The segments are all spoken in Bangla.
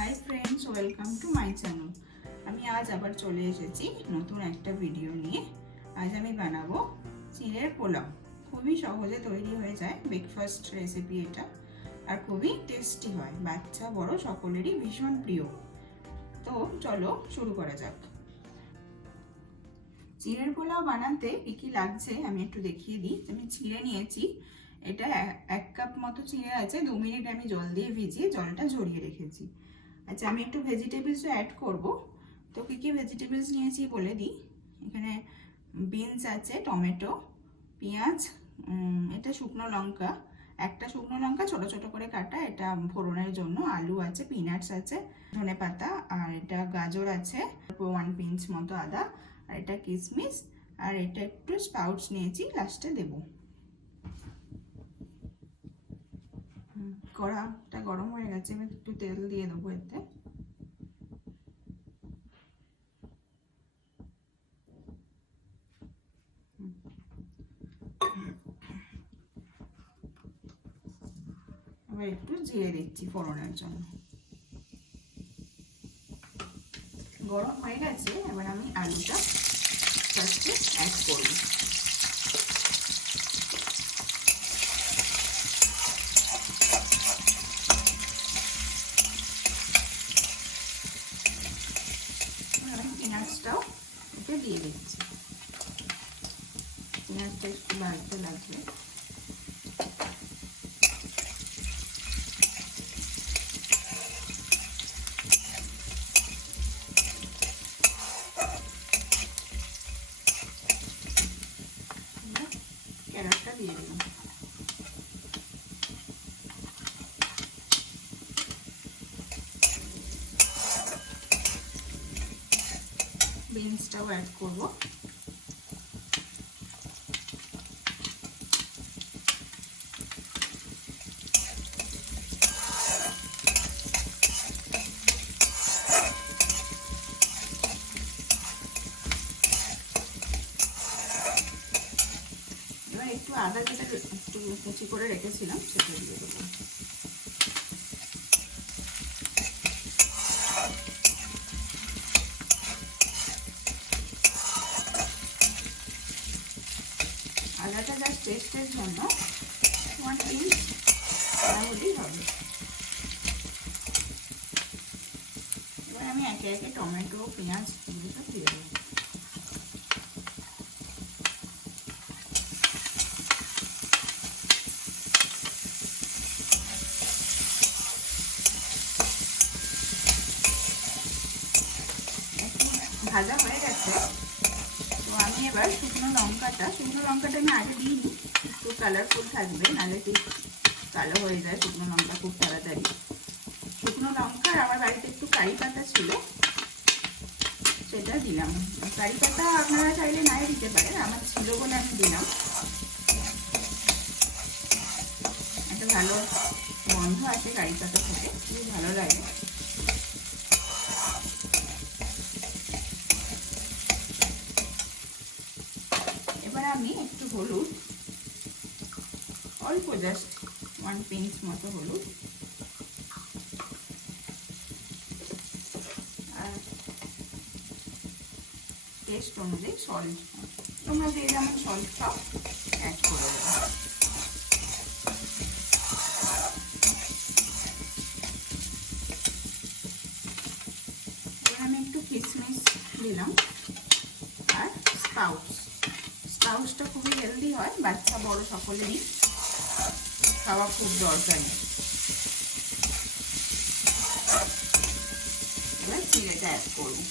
Hi friends, welcome to my channel. আমি আজ আবার চলে এসেছি নতুন একটা ভিডিও নিয়ে। আজ আমি বানাবো চিড়ের পোলাও। খুবই সহজে তৈরি হয়ে যায়, ব্রেকফাস্ট রেসিপি এটা, আর খুবই টেস্টি হয়, বাচ্চা বড় সকলেরই ভীষণ প্রিয়। তো চলো শুরু করা যাক। চিড়ের পোলাও বানাতে কি কি লাগছে আমি একটু দেখিয়ে দিই। আমি চিড়ে নিয়েছি, এটা 1 কাপ মতো চিড়ে আছে। 2 মিনিট আমি জল দিয়ে ভিজিয়ে জলটা ঝরিয়ে রেখেছি। আচ্ছা, আমি একটু ভেজিটেবলসও অ্যাড করব। তো কী কী ভেজিটেবলস নিয়েছি বলে দিই। এখানে বিনস আছে, টমেটো, পেঁয়াজ, এটা শুকনো লঙ্কা, একটা শুকনো লঙ্কা ছোট ছোট করে কাটা, এটা ফোড়নের জন্য, আলু আছে, পিনাটস আছে, ধনেপাতা, আর এটা গাজর আছে, 1 পিঞ্চ মতো আদা, আর এটা কিশমিশ, আর এটা একটু স্প্রাউটস নিয়েছি, লাস্টে দেবো। কড়াটা গরম হয়ে গেছে, আমি একটু তেল দিয়ে দেবো এতে। এবার একটু জিরে দিচ্ছি ফোড়নের জন্য। গরম হয়ে গেছে, এবার আমি আলুটা ফার্স্টে অ্যাড করব। আমি পেঁয়াজটাও এতে দিয়ে দিচ্ছি। পেঁয়াজটা একটু ভাজতে লাগবে। ক্যারটটা দিয়ে দিলাম। বিনসটাও অ্যাড করবো। এবার একটু আদা যেটা একটু কুচি করে রেখেছিলাম সেটা দিয়ে দেবো। আদাটা জাস্ট টেস্টের জন্য 1 পিঞ্চ হলেই হবে। এবার আমি একে একে টমেটো, পেঁয়াজ এগুলো দিয়ে দেবো। ভাজা হয়ে গেছে, তো আমি এবার শুকনো লঙ্কাটা আমি আগে দিইনি, একটু কালারফুল থাকবে, নাহলে ঠিক কালো হয়ে যায় শুকনো লঙ্কা খুব তাড়াতাড়ি। শুকনো লঙ্কা আর আমার বাড়িতে একটু কারি পাতা ছিল, সেটা দিলাম। কারি পাতা আপনারা চাইলে নাই দিতে পারেন, আমার ছিল বলে আমি দিলাম। একটা ভালো গন্ধ আসে কারি পাতা থেকে, খুবই ভালো লাগে। এবার আমি একটু হলুদ, অল্প জাস্ট 1 পিঞ্চ মতো হলুদ, আর টেস্ট অনুযায়ী সল্ট, তোমরা যে যেমন সল্ট খাও অ্যাড করে দেবো। এবার আমি একটু কিশমিশ দিলাম, আর স্প্রাউটসটা খুবই হেলদি হয়, বাচ্চা বড় সকলেরই খাওয়া খুব দরকারি। এবার চিড়েটা অ্যাড করবো।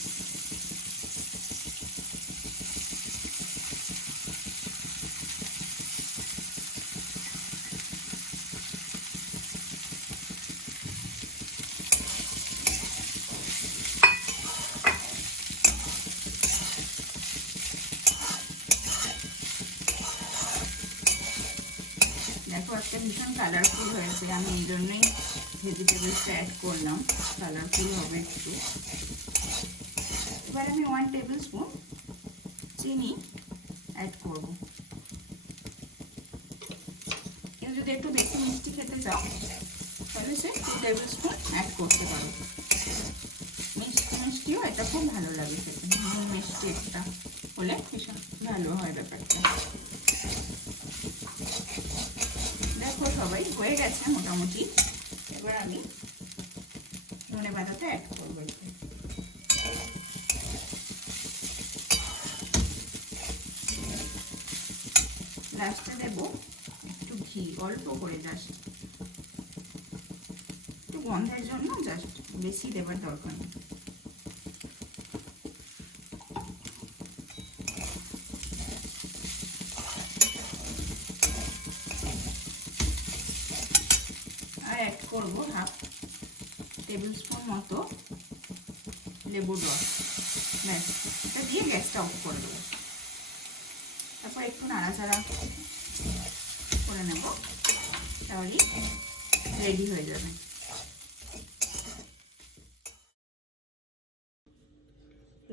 দেখো একটা ভীষণ কালারফুল হয়েছে, আমি এই জন্যই ভেজিটেবলসটা অ্যাড করলাম, কালারফুল হবে একটু। এবার আমি 1 টেবিল স্পুন চিনি অ্যাড করব। কেউ যদি একটু বেশি মিষ্টি খেতে চাও তাহলে সে 2 টেবিল স্পুন অ্যাড করতে পারো। মিষ্টি মিষ্টিও এটা খুব ভালো লাগে খেতে, মিষ্টি একটা হলে ভীষণ ভালো হয় ব্যাপারটা। দেখো সবাই হয়ে গেছে মোটামুটি। এবার আমি ধনে পাতাটা অ্যাড করবো। লাস্টে দেবো একটু ঘি, অল্প করে জাস্ট একটু গন্ধের জন্য, জাস্ট বেশি দেবার দরকার নেই। আর অ্যাড করবো 1/2 টেবিল স্পুন মতো লেবুর রস। ব্যাস, এটা দিয়ে গ্যাসটা অফ করে দেবো। তারপর একটু নাড়াচাড়া করে নেব, তাহলেই রেডি হয়ে যাবে।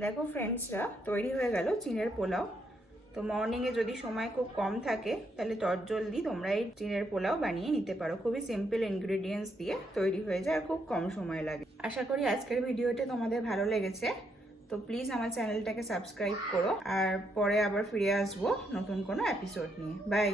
দেখো ফ্রেন্ডসরা, তৈরি হয়ে গেল চিড়ের পোলাও। তো মর্নিংয়ে যদি সময় খুব কম থাকে তাহলে চটজলদি তোমরা এই চিড়ের পোলাও বানিয়ে নিতে পারো। খুবই সিম্পল ইনগ্রেডিয়েন্টস দিয়ে তৈরি হয়ে যায় আর খুব কম সময় লাগে। আশা করি আজকের ভিডিওটা তোমাদের ভালো লেগেছে। তো প্লিজ আমার চ্যানেলটাকে সাবস্ক্রাইব করো, আর পরে আবার ফিরে আসবো নতুন কোনো এপিসোড নিয়ে। বাই।